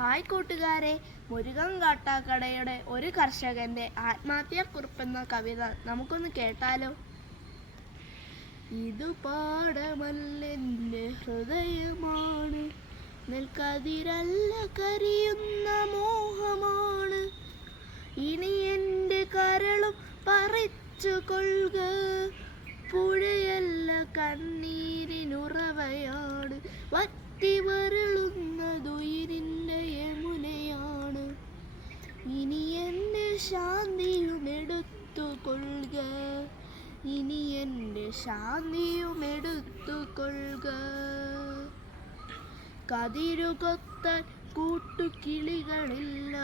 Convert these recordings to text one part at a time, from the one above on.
Hi കൂട്ടുകാരെ, മുരുകൻ കാട്ടാക്കടയുടെ ഒരു കർഷകന്റെ ആത്മഹത്യാക്കുറിപ്പെന്ന കവിത നമുക്കൊന്ന് കേട്ടാലോ. ഇതു പാടമല്ലെൻ്റെ ഹൃദയമാണ്, നെൽക്കതിരല്ല കരിയുന്ന മോഹമാണ്. ഇനി എൻ്റെ കരളും പറിച്ചു കൊള്ളുക, പുഴയല്ല കണ്ണീരിനുറവയാണ്, വറ്റി വരളുന്നതുയിരിൻ്റെ യമുനയാണ്. ഇനി എൻ്റെ ശാന്തിയുമെടുത്തു കൊള്ളുക, ഇനി എൻ്റെ ശാന്തിയുമെടുത്തു കൊള്ളുക. കതിരുകൊത്താൻ കൂട്ടുകിളികളില്ല,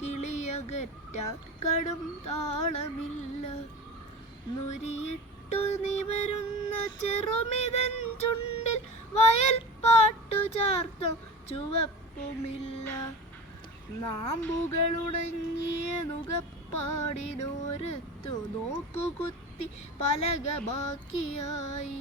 കിളിയകറ്റാൻ കടും താളമില്ല. നുരിയിട്ടു നിവരുന്ന ചെറുമിതൻ ചുണ്ടിൽ വയൽ പാട്ടു ചാർത്തും ചുവപ്പുമില്ല. നാമ്പുകളുണങ്ങിയ നുകപ്പാടിനോരത്തു നോക്കുകുത്തി പലക ബാക്കിയായി.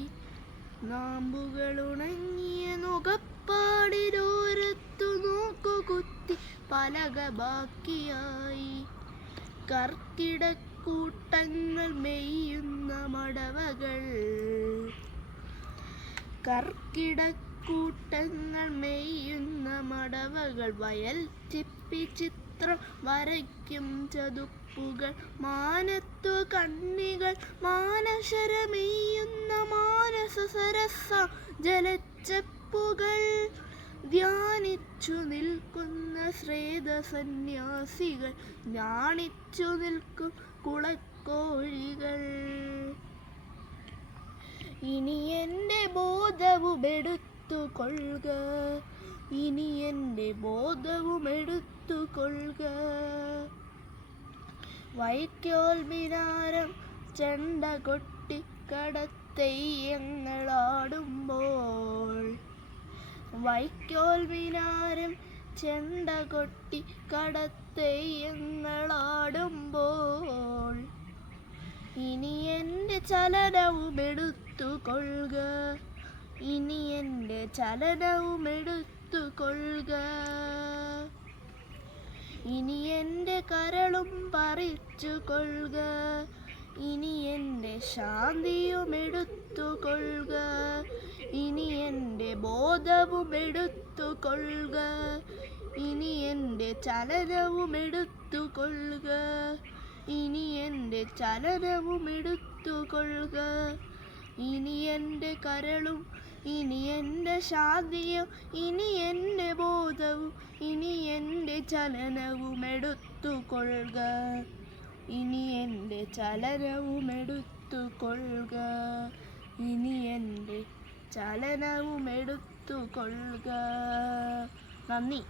നാമ്പുകളുണങ്ങിയ നുകപ്പാടിനോരത്തു നോക്കുകുത്തി പലക ബാക്കിയായി. കർക്കിടക്കൂട്ടങ്ങൾ മെയ്യുന്ന മടവകൾ, കർക്കിടക്കൂട്ടങ്ങൾ മെയ്യുന്ന മടവകൾ, വയൽ ചിപ്പി ചിത്രം വരയ്ക്കും ചതുപ്പുകൾ, മാനത്തു കണ്ണികൾ മാനശരമെയ്യുന്ന മാനസ സരസ ജലച്ചെപ്പുകൾ, ധ്യാനിച്ചു നിൽക്കുന്ന ശ്രേതസന്യാസികൾ, ധ്യാനിച്ചു നിൽക്കും കുളക്കോഴികൾ. ഇനി എൻ്റെ ബോധവുമെടുത്തു കൊള്ളുക, ഇനി എൻ്റെ ബോധവുമെടുത്തു കൊള്ളുക. വൈക്കോൽ മിനാരം ചെണ്ട കൊട്ടി കടത്തെയ്യങ്ങളാടുമ്പോൾ, വൈക്കോൽ മിനാരം ചെണ്ട കൊട്ടി കടത്തെയ്യങ്ങളാടുമ്പോൾ, ഇനി എൻ്റെ ചലനവുമെടുത്തു കൊള്ളുക, ഇനി എൻ്റെ ചലനവുമെടുത്തു കൊള്ളുക. ഇനി എൻ്റെ കരളും പറിച്ചു കൊള്ളുക, ഇനി എൻ്റെ ശാന്തിയുമെടുത്തു കൊള്ളുക, ഇനി എൻ്റെ ബോധവുമെടുത്തു കൊള്ളുക, ഇനി എൻ്റെ ചലനവുമെടുത്തു കൊള്ളുക, ഇനി എൻ്റെ ചലനവുമെടുത്തു കൊള്ളുക. ഇനി എൻ്റെ കരളും, ഇനി എൻ്റെ ശാന്തിയും, ഇനി എൻ്റെ ബോധവും, ഇനി എൻ്റെ ചലനവുമെടുത്തു കൊള്ളുക, ഇനി എൻ്റെ ചലനവുമെടുത്തു കൊള്ളുക, ഇനി എൻ്റെ ചലനവുമെടുത്തു കൊള്ളുക. നന്ദി.